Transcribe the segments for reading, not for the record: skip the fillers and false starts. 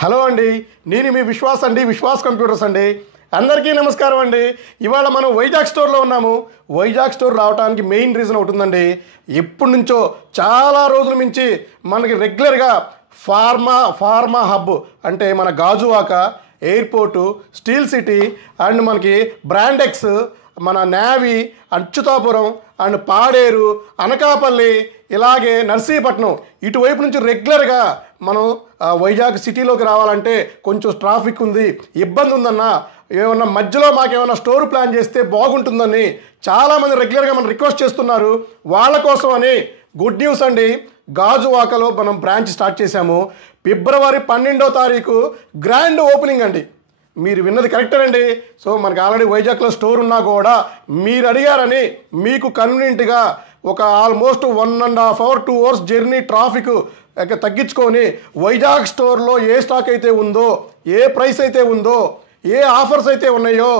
Hello అండి, నేను మీ విశ్వాస్ అండి, విశ్వాస్ కంప్యూటర్స్ అండి. అందరికీ నమస్కారం అండి. ఇవాళ మనం వైజాగ్ స్టోర్లో ఉన్నాము. వైజాగ్ స్టోర్ రావడానికి మెయిన్ రీజన్ ఒకటి ఉందండి. ఎప్పటి నుంచో చాలా రోజుల నుంచి మనకి రెగ్యులర్గా ఫార్మా హబ్ అంటే మన Gajuwaka, airport, steel city and మనకి బ్రాండెక్స్, మన నేవీ, అచ్యుతాపురం అండ్ పాడేరు, అనకాపల్లి, ఇలాగే నర్సీపట్నం ఇటువైపు నుంచి రెగ్యులర్గా మనం వైజాగ్ సిటీలోకి రావాలంటే కొంచెం ట్రాఫిక్ ఉంది, ఇబ్బంది ఉందన్న, ఏమన్నా మధ్యలో మాకేమన్నా స్టోర్ ప్లాన్ చేస్తే బాగుంటుందని చాలామంది రెగ్యులర్గా మనం రిక్వెస్ట్ చేస్తున్నారు. వాళ్ళ కోసం అని గుడ్ న్యూస్ అండి. గాజువాకలో మనం బ్రాంచ్ స్టార్ట్ చేశాము. ఫిబ్రవరి 12వ తారీఖు గ్రాండ్ ఓపెనింగ్ అండి. మీరు విన్నది కరెక్టేనండి. సో మనకి ఆల్రెడీ వైజాగ్లో స్టోర్ ఉన్నా కూడా మీరు అడిగారని మీకు కన్వీనియంట్గా ఒక almost 1.5 hours 2 hours journey traffic తగ్గించుకొని వైజాగ్ స్టోర్లో ఏ స్టాక్ అయితే ఉందో, ఏ ప్రైస్ అయితే ఉందో, ఏ ఆఫర్స్ అయితే ఉన్నాయో,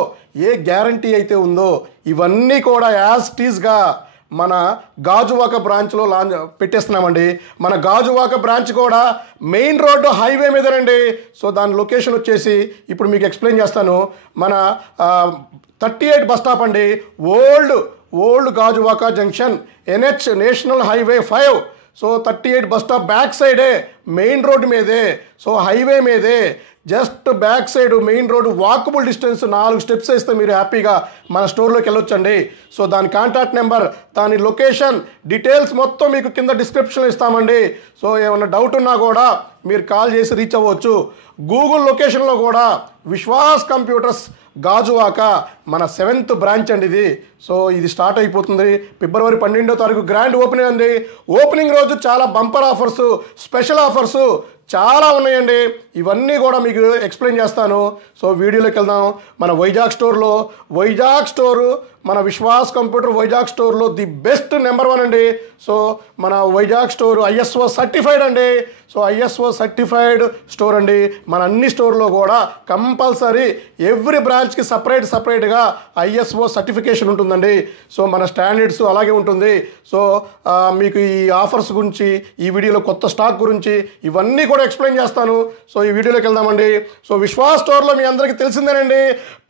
ఏ గ్యారంటీ అయితే ఉందో ఇవన్నీ కూడా యాజ్ టీజ్గా మన గాజువాక బ్రాంచ్లో పెట్టేస్తున్నామండి. మన గాజువాక బ్రాంచ్ కూడా మెయిన్ రోడ్డు హైవే మీదనండి. సో దాని లొకేషన్ వచ్చేసి ఇప్పుడు మీకు ఎక్స్ప్లెయిన్ చేస్తాను. మన 38 బస్ స్టాప్ అండి. Old Gajuwaka junction, NH national highway 5. So 38 bus stop back సైడే, మెయిన్ రోడ్డు మీదే, సో హైవే మీదే, just back side main road, walkable distance 4 steps వేస్తే మీరు హ్యాపీగా మన స్టోర్లోకి వెళ్ళొచ్చండి. సో దాని కాంటాక్ట్ నెంబర్, దాని లొకేషన్ డీటెయిల్స్ మొత్తం మీకు కింద డిస్క్రిప్షన్లో ఇస్తామండి. సో ఏమన్నా డౌట్ ఉన్నా కూడా మీరు కాల్ చేసి రీచ్ అవ్వచ్చు. గూగుల్ లొకేషన్లో కూడా విశ్వాస్ కంప్యూటర్స్ గాజువాక మన 7th బ్రాంచ్ అండి ఇది. సో ఇది స్టార్ట్ అయిపోతుంది. ఫిబ్రవరి 12వ తారీఖు గ్రాండ్ ఓపెనింగ్ అండి. ఓపెనింగ్ రోజు చాలా బంపర్ ఆఫర్స్, స్పెషల్ ఆఫర్స్ చాలా ఉన్నాయండి. ఇవన్నీ కూడా మీకు ఎక్స్ప్లెయిన్ చేస్తాను. సో వీడియోలోకి వెళ్దాం. మన వైజాగ్ స్టోరు మన విశ్వాస్ కంప్యూటర్ వైజాగ్ స్టోర్లో ది బెస్ట్ నెంబర్ 1 అండి. సో మన వైజాగ్ స్టోర్ ISO సర్టిఫైడ్ అండి. సో ISO సర్టిఫైడ్ స్టోర్ అండి. మన అన్ని స్టోర్లో కూడా కంపల్సరీ ఎవ్రీ బ్రాంచ్కి సపరేట్గా ISO సర్టిఫికేషన్ ఉంటుందండి. సో మన స్టాండర్డ్స్ అలాగే ఉంటుంది. సో మీకు ఈ ఆఫర్స్ గురించి, ఈ వీడియోలో కొత్త స్టాక్ గురించి ఇవన్నీ కూడా ఎక్స్ప్లెయిన్ చేస్తాను. సో ఈ వీడియోలోకి వెళ్దామండి. సో విశ్వాస్ స్టోర్లో మీ అందరికీ తెలిసిందేనండి,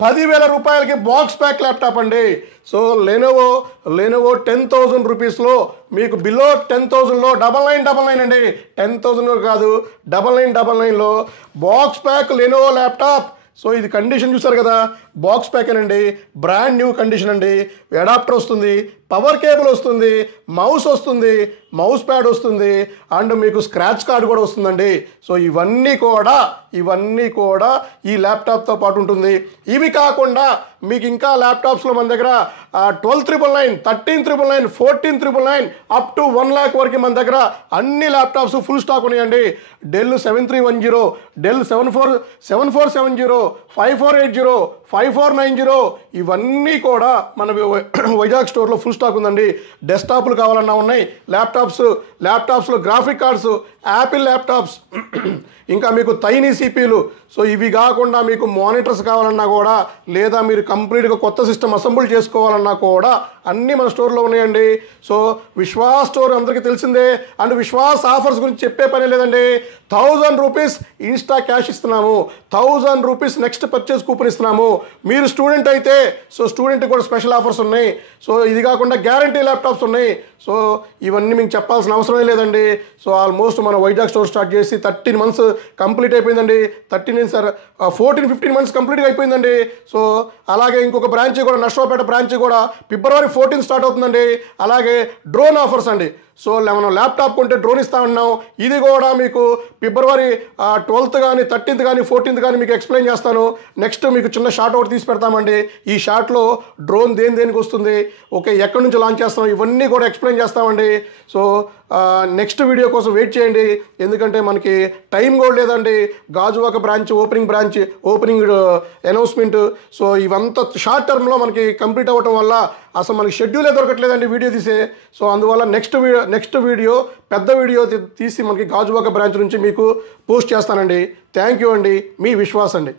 10,000 రూపాయలకి బాక్స్ ప్యాక్ ల్యాప్టాప్ అండి. సో లెనోవో 10,000 రూపీస్లో మీకు బిలో 10,000లో 9999 అండి. 10,000 కాదు, 9999లో box pack Lenovo laptop. So ఇది కండిషన్ చూసారు కదా, బాక్స్ ప్యాక్ అండి, బ్రాండ్ న్యూ కండిషన్ అండి. అడాప్టర్ వస్తుంది, పవర్ కేబుల్ వస్తుంది, మౌస్ వస్తుంది, మౌస్ ప్యాడ్ వస్తుంది అండ్ మీకు స్క్రాచ్ కార్డ్ కూడా వస్తుందండి. సో ఇవన్నీ కూడా ఈ ల్యాప్టాప్తో పాటు ఉంటుంది. ఇవి కాకుండా మీకు ఇంకా ల్యాప్టాప్స్లో మన దగ్గర 12,999, 13,999, 14,999 అప్ టు 1 lakh వరకు మన దగ్గర అన్ని ల్యాప్టాప్స్ ఫుల్ స్టాక్ ఉన్నాయండి. డెల్ 7310, డెల్ 7470, 5480, 5490 ఇవన్నీ కూడా మన వైజాగ్ స్టోర్లో ఫుల్ స్టాక్ ఉందండి. డెస్క్టాప్లు కావాలన్నా ఉన్నాయి, ల్యాప్టాప్స్లో గ్రాఫిక్ కార్డ్స్, యాపిల్ ల్యాప్టాప్స్, ఇంకా మీకు తైనీ సిపిలు. సో ఇవి కాకుండా మీకు మానిటర్స్ కావాలన్నా కూడా, లేదా మీరు కంప్లీట్గా కొత్త సిస్టమ్ అసెంబుల్ చేసుకోవాలన్నా కూడా అన్నీ మన స్టోర్లో ఉన్నాయండి. సో విశ్వాస్ స్టోర్ అందరికీ తెలిసిందే. అండ్ విశ్వాస్ ఆఫర్స్ గురించి చెప్పే పని లేదండి. 1000 రూపీస్ ఇన్స్టా క్యాష్ ఇస్తున్నాము, 1000 రూపీస్ నెక్స్ట్ పర్చేస్ కూపన్ ఇస్తున్నాము. మీరు స్టూడెంట్ అయితే సో స్టూడెంట్ కూడా స్పెషల్ ఆఫర్స్ ఉన్నాయి. సో ఇది కాకుండా గ్యారంటీ ల్యాప్టాప్స్ ఉన్నాయి. సో ఇవన్నీ మీకు చెప్పాల్సిన అవసరమే లేదండి. సో ఆల్మోస్ట్ మన వైజాగ్ స్టోర్ స్టార్ట్ చేసి 13 months కంప్లీట్ అయిపోయిందండి. 14-15 months కంప్లీట్గా అయిపోయిందండి. సో అలాగే ఇంకొక బ్రాంచ్ కూడా, నర్సరావుపేట బ్రాంచ్ కూడా ఫిబ్రవరి 14 స్టార్ట్ అవుతుందండి. అలాగే డ్రోన్ ఆఫర్స్ అండి. సో మనం ల్యాప్టాప్ కొంటే డ్రోన్ ఇస్తా ఉన్నాం. ఇది కూడా మీకు ఫిబ్రవరి 12th కానీ 13th కానీ 14th కానీ మీకు ఎక్స్ప్లెయిన్ చేస్తాను. నెక్స్ట్ మీకు చిన్న షార్ట్ ఒకటి తీసి పెడతామండి. ఈ షార్ట్లో డ్రోన్ దేనికి వస్తుంది, ఓకే, ఎక్కడి నుంచి లాంచ్ చేస్తాం, ఇవన్నీ కూడా ఎక్స్ప్లెయిన్ చేస్తామండి. సో నెక్స్ట్ వీడియో కోసం వెయిట్ చేయండి, ఎందుకంటే మనకి టైం కూడా లేదండి. Gajuwaka branch opening announcement. So ఇవంతా షార్ట్ టర్మ్లో మనకి కంప్లీట్ అవ్వటం వల్ల అసలు మనకి షెడ్యూలే దొరకట్లేదండి వీడియో తీసే. సో అందువల్ల నెక్స్ట్ వీడియో పెద్ద వీడియో తీసి మనకి గాజువాక బ్రాంచ్ నుంచి మీకు పోస్ట్ చేస్తానండి. థ్యాంక్ యూ అండి. మీ విశ్వాస్ అండి.